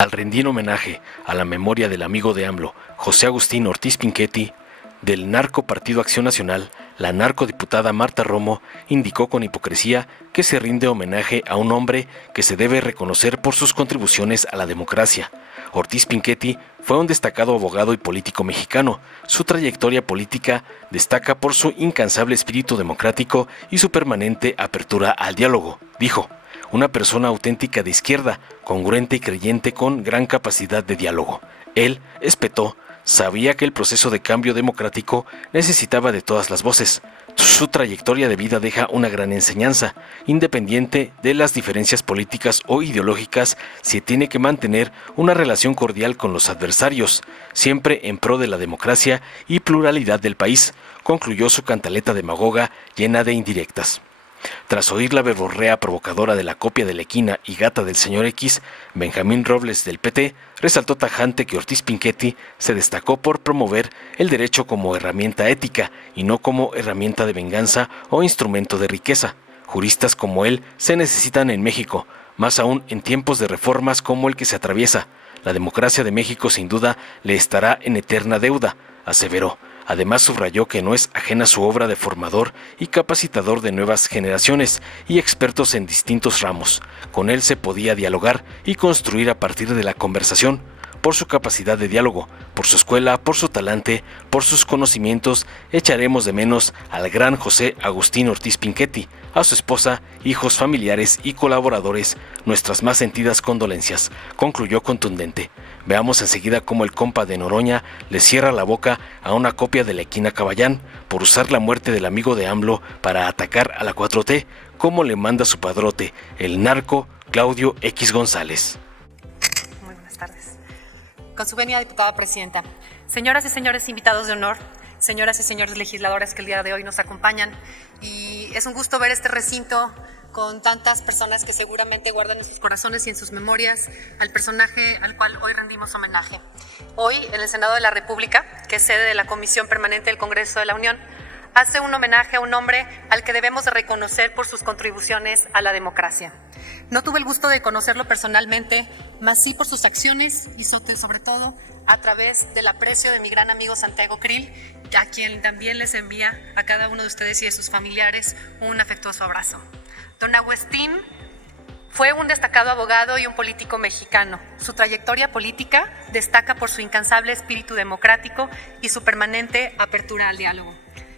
Al rendir homenaje a la memoria del amigo de AMLO, José Agustín Ortiz Pinchetti, del narco Partido Acción Nacional, la narcodiputada Marta Romo indicó con hipocresía que se rinde homenaje a un hombre que se debe reconocer por sus contribuciones a la democracia. Ortiz Pinchetti fue un destacado abogado y político mexicano. Su trayectoria política destaca por su incansable espíritu democrático y su permanente apertura al diálogo, dijo. Una persona auténtica de izquierda, congruente y creyente con gran capacidad de diálogo. Él espetó, sabía que el proceso de cambio democrático necesitaba de todas las voces. Su trayectoria de vida deja una gran enseñanza. Independiente de las diferencias políticas o ideológicas, se tiene que mantener una relación cordial con los adversarios, siempre en pro de la democracia y pluralidad del país, concluyó su cantaleta demagoga llena de indirectas. Tras oír la verborrea provocadora de la copia de la equina y gata del señor X, Benjamín Robles del PT resaltó tajante que Ortiz Pinchetti se destacó por promover el derecho como herramienta ética y no como herramienta de venganza o instrumento de riqueza. Juristas como él se necesitan en México, más aún en tiempos de reformas como el que se atraviesa. La democracia de México sin duda le estará en eterna deuda, aseveró. Además subrayó que no es ajena su obra de formador y capacitador de nuevas generaciones y expertos en distintos ramos. Con él se podía dialogar y construir a partir de la conversación. Por su capacidad de diálogo, por su escuela, por su talante, por sus conocimientos, echaremos de menos al gran José Agustín Ortiz Pinchetti, a su esposa, hijos, familiares y colaboradores, nuestras más sentidas condolencias, concluyó contundente. Veamos enseguida cómo el compa de Noroña le cierra la boca a una copia de la Equina Caballán por usar la muerte del amigo de AMLO para atacar a la 4T, como le manda su padrote, el narco Claudio X González. Muy buenas tardes. Con su venia, diputada presidenta. Señoras y señores invitados de honor, señoras y señores legisladores que el día de hoy nos acompañan, y es un gusto ver este recinto con tantas personas que seguramente guardan en sus corazones y en sus memorias al personaje al cual hoy rendimos homenaje. Hoy, en el Senado de la República, que es sede de la Comisión Permanente del Congreso de la Unión, hace un homenaje a un hombre al que debemos de reconocer por sus contribuciones a la democracia. No tuve el gusto de conocerlo personalmente, mas sí por sus acciones y sobre todo a través del aprecio de mi gran amigo Santiago Krill, a quien también les envía a cada uno de ustedes y de sus familiares un afectuoso abrazo. Don Agustín fue un destacado abogado y un político mexicano. Su trayectoria política destaca por su incansable espíritu democrático y su permanente apertura al diálogo.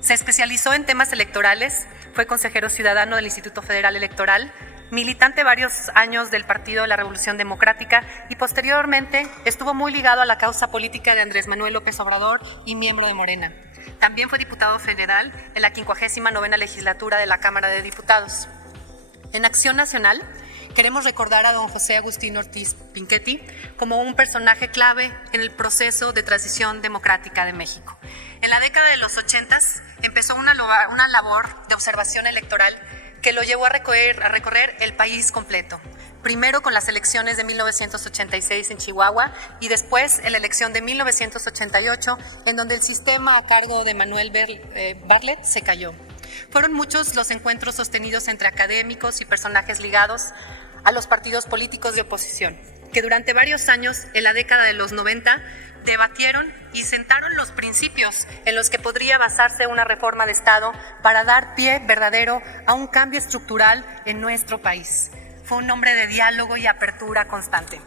Se especializó en temas electorales, fue consejero ciudadano del Instituto Federal Electoral, militante varios años del Partido de la Revolución Democrática y posteriormente estuvo muy ligado a la causa política de Andrés Manuel López Obrador y miembro de Morena. También fue diputado federal en la 59ª legislatura de la Cámara de Diputados. En Acción Nacional, queremos recordar a don José Agustín Ortiz Pinchetti como un personaje clave en el proceso de transición democrática de México. En la década de los 80s empezó una labor de observación electoral que lo llevó a recorrer el país completo. Primero con las elecciones de 1986 en Chihuahua y después en la elección de 1988, en donde el sistema a cargo de Manuel Bartlett se cayó. Fueron muchos los encuentros sostenidos entre académicos y personajes ligados a los partidos políticos de oposición, que durante varios años, en la década de los 90, debatieron y sentaron los principios en los que podría basarse una reforma de Estado para dar pie verdadero a un cambio estructural en nuestro país. Fue un hombre de diálogo y apertura constante.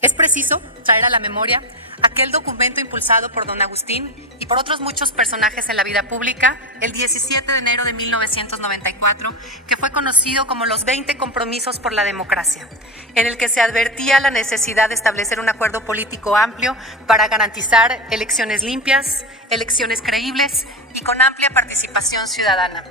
Es preciso traer a la memoria aquel documento impulsado por don Agustín y por otros muchos personajes en la vida pública el 17 de enero de 1994, que fue conocido como los 20 compromisos por la democracia, en el que se advertía la necesidad de establecer un acuerdo político amplio para garantizar elecciones limpias, elecciones creíbles y con amplia participación ciudadana,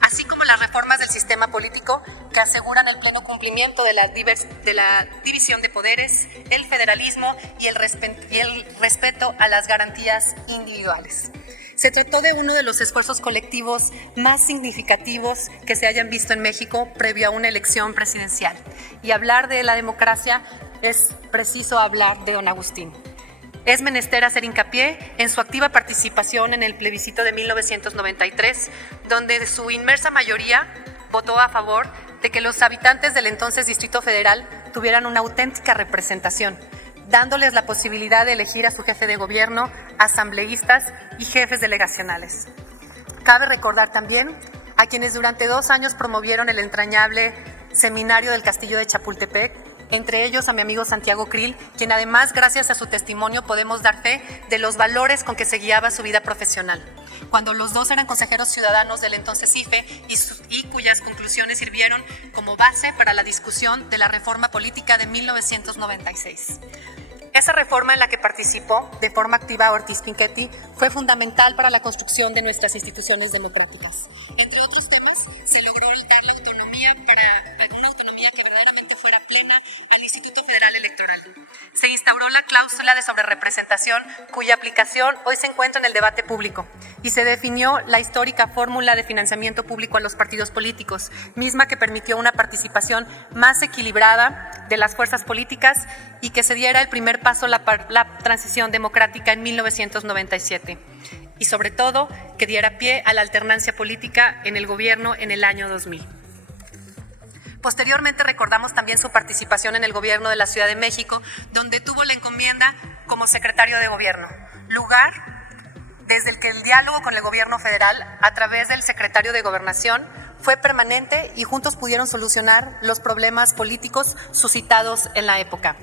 así como las reformas del sistema político que aseguran el pleno cumplimiento de la división de poderes, el federalismo y el respeto a las garantías individuales. Se trató de uno de los esfuerzos colectivos más significativos que se hayan visto en México previo a una elección presidencial. Y hablar de la democracia es preciso hablar de don Agustín. Es menester hacer hincapié en su activa participación en el plebiscito de 1993, donde su inmensa mayoría votó a favor de que los habitantes del entonces Distrito Federal tuvieran una auténtica representación, dándoles la posibilidad de elegir a su jefe de gobierno, asambleístas y jefes delegacionales. Cabe recordar también a quienes durante 2 años promovieron el entrañable seminario del Castillo de Chapultepec, entre ellos a mi amigo Santiago Krill, quien además, gracias a su testimonio, podemos dar fe de los valores con que se guiaba su vida profesional, cuando los dos eran consejeros ciudadanos del entonces IFE y cuyas conclusiones sirvieron como base para la discusión de la reforma política de 1996. Esa reforma en la que participó de forma activa Ortiz Pinchetti fue fundamental para la construcción de nuestras instituciones democráticas. Entre otros temas, se logró dar la autonomía una autonomía que verdaderamente fuera plena al Instituto Federal Electoral. Se instauró la cláusula de sobrerepresentación, cuya aplicación hoy se encuentra en el debate público, y se definió la histórica fórmula de financiamiento público a los partidos políticos, misma que permitió una participación más equilibrada de las fuerzas políticas y que se diera el primer paso a la transición democrática en 1997 y sobre todo que diera pie a la alternancia política en el gobierno en el año 2000. Posteriormente recordamos también su participación en el gobierno de la Ciudad de México, donde tuvo la encomienda como secretario de gobierno, lugar desde el que el diálogo con el gobierno federal a través del secretario de Gobernación fue permanente y juntos pudieron solucionar los problemas políticos suscitados en la época.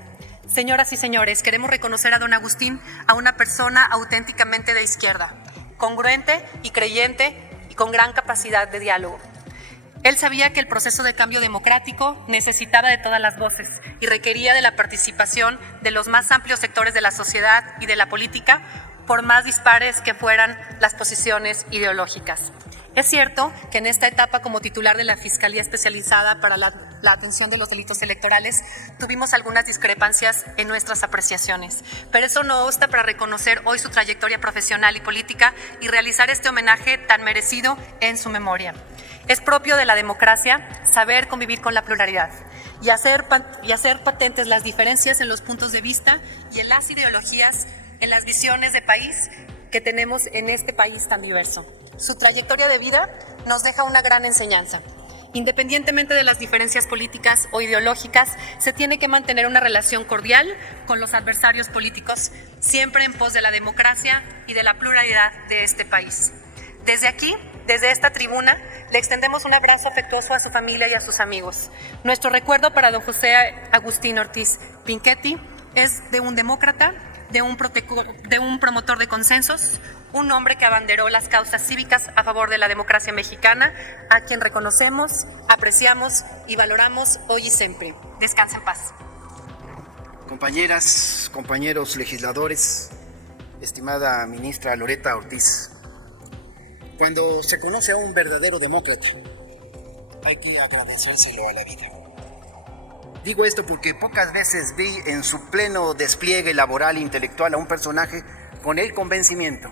Señoras y señores, queremos reconocer a don Agustín a una persona auténticamente de izquierda, congruente y creyente y con gran capacidad de diálogo. Él sabía que el proceso de cambio democrático necesitaba de todas las voces y requería de la participación de los más amplios sectores de la sociedad y de la política, por más dispares que fueran las posiciones ideológicas. Es cierto que en esta etapa como titular de la Fiscalía Especializada para la Atención de los Delitos Electorales tuvimos algunas discrepancias en nuestras apreciaciones, pero eso no obsta para reconocer hoy su trayectoria profesional y política y realizar este homenaje tan merecido en su memoria. Es propio de la democracia saber convivir con la pluralidad y hacer patentes las diferencias en los puntos de vista y en las ideologías, en las visiones de país que tenemos en este país tan diverso. Su trayectoria de vida nos deja una gran enseñanza. Independientemente de las diferencias políticas o ideológicas, se tiene que mantener una relación cordial con los adversarios políticos, siempre en pos de la democracia y de la pluralidad de este país. Desde aquí, desde esta tribuna, le extendemos un abrazo afectuoso a su familia y a sus amigos. Nuestro recuerdo para don José Agustín Ortiz Pinchetti es de un demócrata, de un promotor de consensos, un hombre que abanderó las causas cívicas a favor de la democracia mexicana, a quien reconocemos, apreciamos y valoramos hoy y siempre. Descansa en paz. Compañeras, compañeros legisladores, estimada ministra Loretta Ortiz, cuando se conoce a un verdadero demócrata, hay que agradecérselo a la vida. Digo esto porque pocas veces vi en su pleno despliegue laboral e intelectual a un personaje con el convencimiento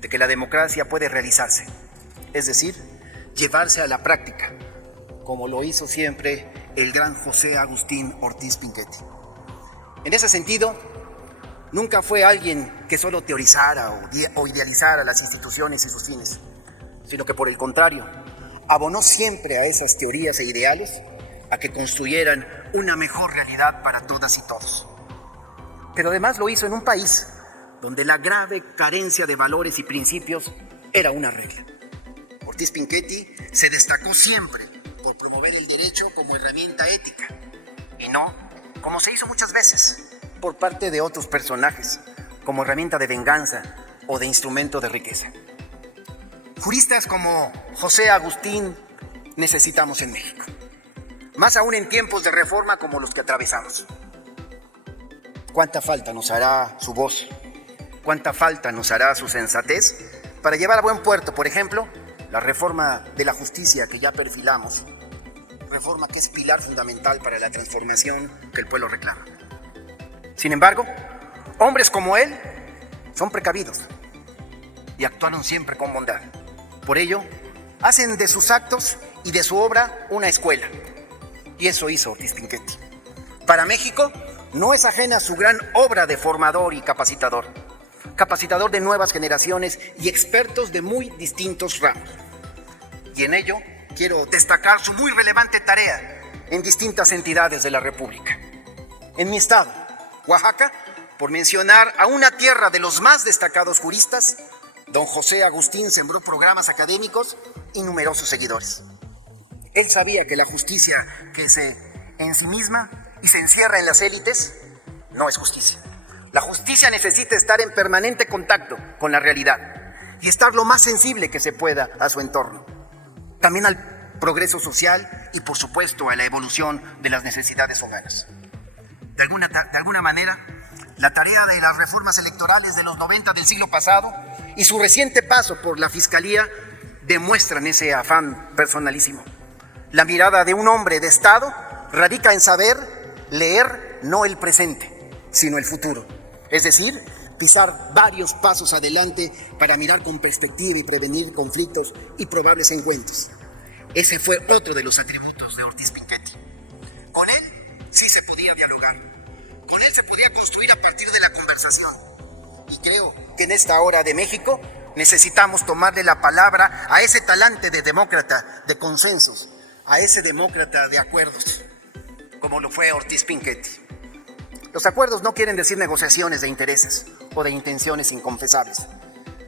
de que la democracia puede realizarse, es decir, llevarse a la práctica, como lo hizo siempre el gran José Agustín Ortiz Pinchetti. En ese sentido, nunca fue alguien que solo teorizara o idealizara las instituciones y sus fines, sino que por el contrario, abonó siempre a esas teorías e ideales a que construyeran una mejor realidad para todas y todos. Pero además lo hizo en un país donde la grave carencia de valores y principios era una regla. Ortiz Pinchetti se destacó siempre por promover el derecho como herramienta ética y no, como se hizo muchas veces, por parte de otros personajes, como herramienta de venganza o de instrumento de riqueza. Juristas como José Agustín necesitamos en México, más aún en tiempos de reforma como los que atravesamos. ¿Cuánta falta nos hará su voz? ¿Cuánta falta nos hará su sensatez para llevar a buen puerto, por ejemplo, la reforma de la justicia que ya perfilamos? Reforma que es pilar fundamental para la transformación que el pueblo reclama. Sin embargo, hombres como él son precavidos y actuaron siempre con bondad. Por ello, hacen de sus actos y de su obra una escuela. Y eso hizo Ortiz Pinchetti. Para México, no es ajena su gran obra de formador y capacitador de nuevas generaciones y expertos de muy distintos ramos. Y en ello quiero destacar su muy relevante tarea en distintas entidades de la República. En mi estado, Oaxaca, por mencionar a una tierra de los más destacados juristas, don José Agustín sembró programas académicos y numerosos seguidores. Él sabía que la justicia que se ensimisma y se encierra en las élites no es justicia. La justicia necesita estar en permanente contacto con la realidad y estar lo más sensible que se pueda a su entorno. También al progreso social y, por supuesto, a la evolución de las necesidades humanas. De alguna manera, la tarea de las reformas electorales de los 90 del siglo pasado y su reciente paso por la Fiscalía demuestran ese afán personalísimo. La mirada de un hombre de Estado radica en saber leer no el presente, sino el futuro. Es decir, pisar varios pasos adelante para mirar con perspectiva y prevenir conflictos y probables encuentros. Ese fue otro de los atributos de Ortiz Pinchetti. Con él sí se podía dialogar. Con él se podía construir a partir de la conversación. Y creo que en esta hora de México necesitamos tomarle la palabra a ese talante de demócrata de consensos, a ese demócrata de acuerdos, como lo fue Ortiz Pinchetti. Los acuerdos no quieren decir negociaciones de intereses o de intenciones inconfesables,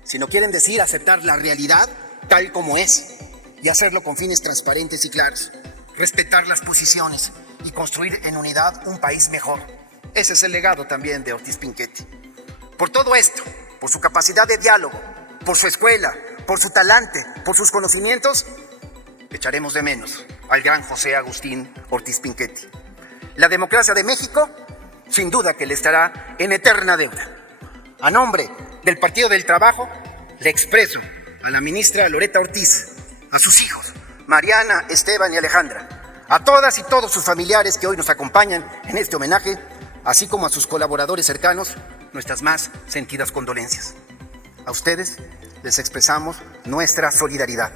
sino quieren decir aceptar la realidad tal como es y hacerlo con fines transparentes y claros, respetar las posiciones y construir en unidad un país mejor. Ese es el legado también de Ortiz Pinchetti. Por todo esto, por su capacidad de diálogo, por su escuela, por su talante, por sus conocimientos, echaremos de menos al gran José Agustín Ortiz Pinchetti. La democracia de México, sin duda que le estará en eterna deuda. A nombre del Partido del Trabajo, le expreso a la ministra Loretta Ortiz, a sus hijos, Mariana, Esteban y Alejandra, a todas y todos sus familiares que hoy nos acompañan en este homenaje, así como a sus colaboradores cercanos, nuestras más sentidas condolencias. A ustedes les expresamos nuestra solidaridad,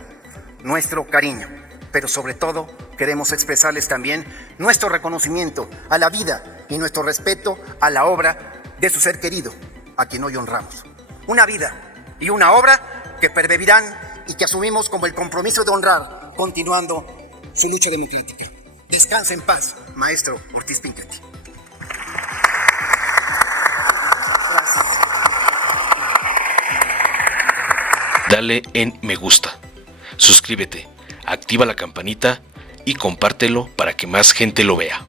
nuestro cariño, pero sobre todo queremos expresarles también nuestro reconocimiento a la vida y nuestro respeto a la obra de su ser querido, a quien hoy honramos. Una vida y una obra que pervivirán y que asumimos como el compromiso de honrar, continuando su lucha democrática. Descanse en paz, maestro Ortiz Pinchetti. Gracias. Dale en me gusta, suscríbete, activa la campanita y compártelo para que más gente lo vea.